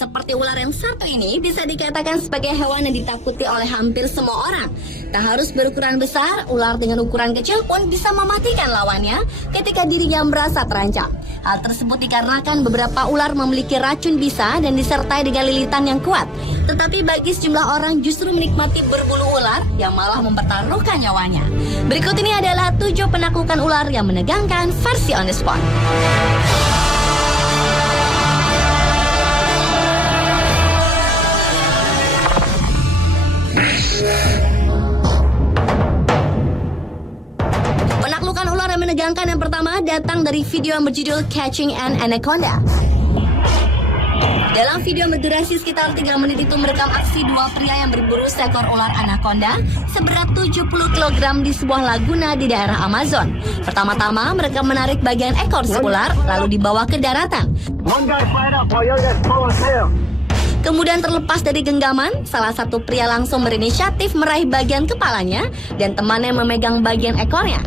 seperti ular yang satu ini bisa dikatakan sebagai hewan yang ditakuti oleh hampir semua orang. Tak harus berukuran besar, ular dengan ukuran kecil pun bisa mematikan lawannya ketika dirinya merasa terancam. Hal tersebut dikarenakan beberapa ular memiliki racun bisa dan disertai dengan lilitan yang kuat. Tetapi bagi sejumlah orang justru menikmati berbulu ular yang malah mempertaruhkan nyawanya. Berikut ini adalah 7 penaklukan ular yang menegangkan versi on the spot. Penaklukan ular yang menegangkan yang pertama datang dari video yang berjudul Catching an Anaconda. Dalam video berdurasi sekitar 3 menit itu merekam aksi 2 pria yang berburu seekor ular anaconda seberat 70 kg di sebuah laguna di daerah Amazon. Pertama-tama mereka menarik bagian ekor si ular lalu dibawa ke daratan. Kemudian terlepas dari genggaman, salah satu pria langsung berinisiatif meraih bagian kepalanya dan temannya memegang bagian ekornya.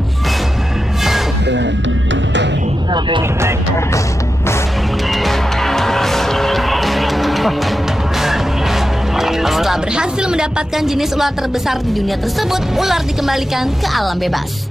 Setelah berhasil mendapatkan jenis ular terbesar di dunia tersebut, ular dikembalikan ke alam bebas.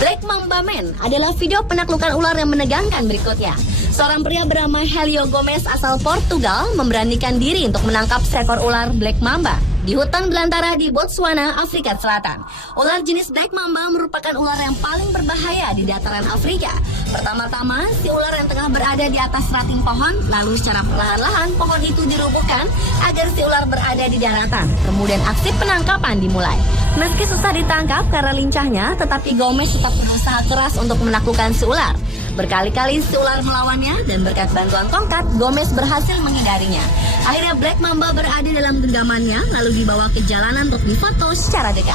Black Mamba Man adalah video penaklukan ular yang menegangkan berikutnya. Seorang pria bernama Helio Gomes asal Portugal memberanikan diri untuk menangkap seekor ular Black Mamba di hutan belantara di Botswana, Afrika Selatan. Ular jenis Black Mamba merupakan ular yang paling berbahaya di dataran Afrika. Pertama-tama, si ular yang tengah berada di atas ranting pohon, lalu secara perlahan-lahan pohon itu dirobohkan agar si ular berada di daratan. Kemudian aksi penangkapan dimulai. Meski susah ditangkap karena lincahnya, tetapi Gomes tetap berusaha keras untuk menaklukkan si ular. Berkali-kali si ular melawannya dan berkat bantuan tongkat, Gomes berhasil menghindarinya. Akhirnya Black Mamba berada dalam genggamannya lalu dibawa ke jalanan untuk difoto secara dekat.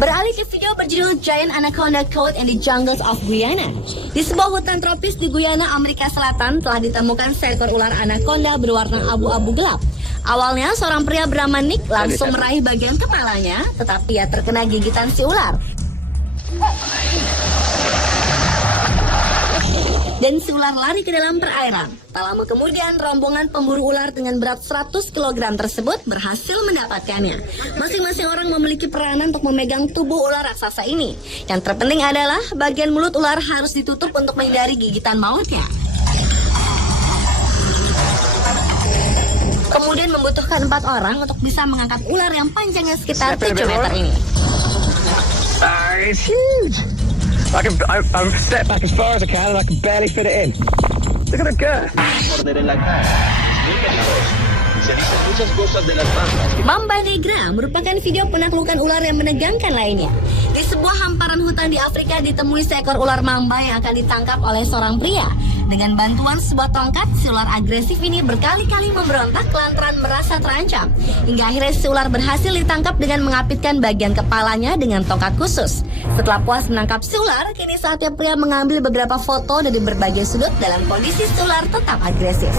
Beralih ke video berjudul Giant Anaconda Caught in the Jungles of Guyana. Di sebuah hutan tropis di Guyana, Amerika Selatan telah ditemukan seekor ular anaconda berwarna abu-abu gelap. Awalnya seorang pria bernama Nick langsung meraih bagian kepalanya, tetapi ia terkena gigitan si ular. Dan si ular lari ke dalam perairan. Tak lama kemudian, rombongan pemburu ular dengan berat 100 kg tersebut berhasil mendapatkannya. Masing-masing orang memiliki peranan untuk memegang tubuh ular raksasa ini. Yang terpenting adalah bagian mulut ular harus ditutup untuk menghindari gigitan mautnya. Kemudian membutuhkan 4 orang untuk bisa mengangkat ular yang panjangnya sekitar 7 meter ini. It's huge. I step back as far as I can and I can barely fit it in. Look at the girth. Mamba Negra merupakan video penaklukan ular yang menegangkan lainnya. Di sebuah hamparan hutan di Afrika ditemui seekor ular mamba yang akan ditangkap oleh seorang pria. Dengan bantuan sebuah tongkat, si ular agresif ini berkali-kali memberontak lantaran merasa terancam. Hingga akhirnya si ular berhasil ditangkap dengan mengapitkan bagian kepalanya dengan tongkat khusus. Setelah puas menangkap si ular, kini saatnya pria mengambil beberapa foto dari berbagai sudut dalam kondisi si ular tetap agresif.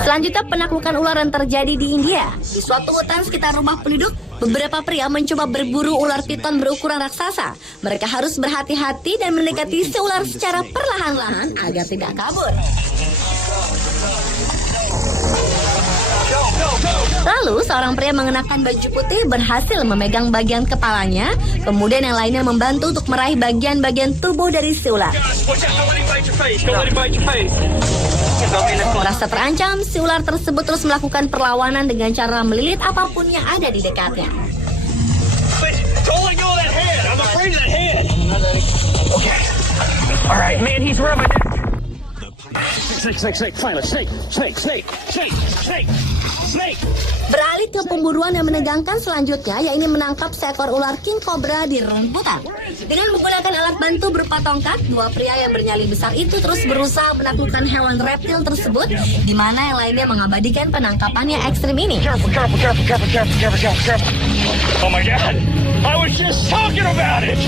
Selanjutnya penaklukan ular yang terjadi di India. Di suatu hutan sekitar rumah penduduk, beberapa pria mencoba berburu ular piton berukuran raksasa. Mereka harus berhati-hati dan mendekati si ular secara perlahan-lahan agar tidak kabur. Lalu seorang pria mengenakan baju putih berhasil memegang bagian kepalanya. Kemudian yang lainnya membantu untuk meraih bagian-bagian tubuh dari si ular. Merasa terancam, si ular tersebut terus melakukan perlawanan dengan cara melilit apapun yang ada di dekatnya. Beralih ke ke pemburuan yang menegangkan selanjutnya, yaitu menangkap seekor ular king cobra di rumputan. Dengan menggunakan alat bantu berupa tongkat, dua pria yang bernyali besar itu terus berusaha menaklukkan hewan reptil tersebut, di mana yang lainnya mengabadikan penangkapannya ekstrim ini. Oh my God! I was just talking about it!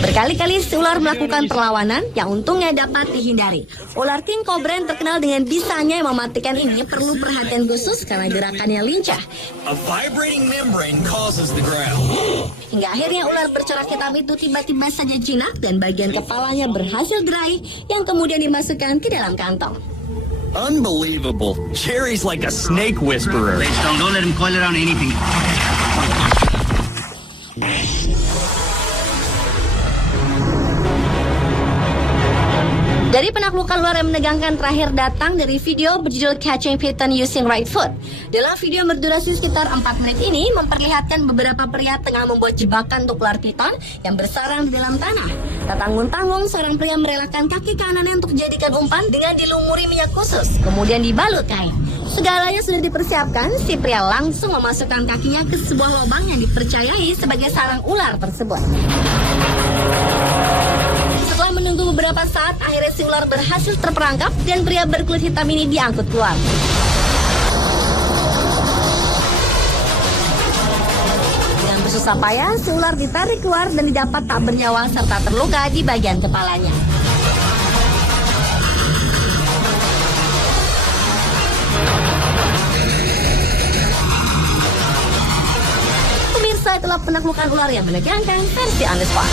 Berkali-kali si ular melakukan perlawanan yang untungnya dapat dihindari. Ular king cobra yang terkenal dengan bisanya yang mematikan ini perlu perhatian khusus karena gerakannya lincah. A vibrating membrane causes the ground. Hingga akhirnya ular bercorak hitam itu tiba-tiba saja jinak dan bagian kepalanya berhasil gerai yang kemudian dimasukkan ke dalam kantong. Unbelievable. Jerry's like a snake whisperer. Don't let him coil around anything. Dari penaklukan ular yang menegangkan terakhir datang dari video berjudul Catching Python Using Right Foot. Dalam video berdurasi sekitar 4 menit ini memperlihatkan beberapa pria tengah membuat jebakan untuk ular piton yang bersarang di dalam tanah. Tak tanggung-tanggung, seorang pria merelakan kaki kanannya untuk dijadikan umpan dengan dilumuri minyak khusus, kemudian dibalut kain. Segalanya sudah dipersiapkan, si pria langsung memasukkan kakinya ke sebuah lubang yang dipercayai sebagai sarang ular tersebut. Setelah menunggu beberapa saat, akhirnya si ular berhasil terperangkap dan pria berkulit hitam ini diangkut keluar. Dengan bersusah payah, si ular ditarik keluar dan didapat tak bernyawa serta terluka di bagian kepalanya. Pemirsa, itulah penaklukan ular yang menegangkan versi On The Spot.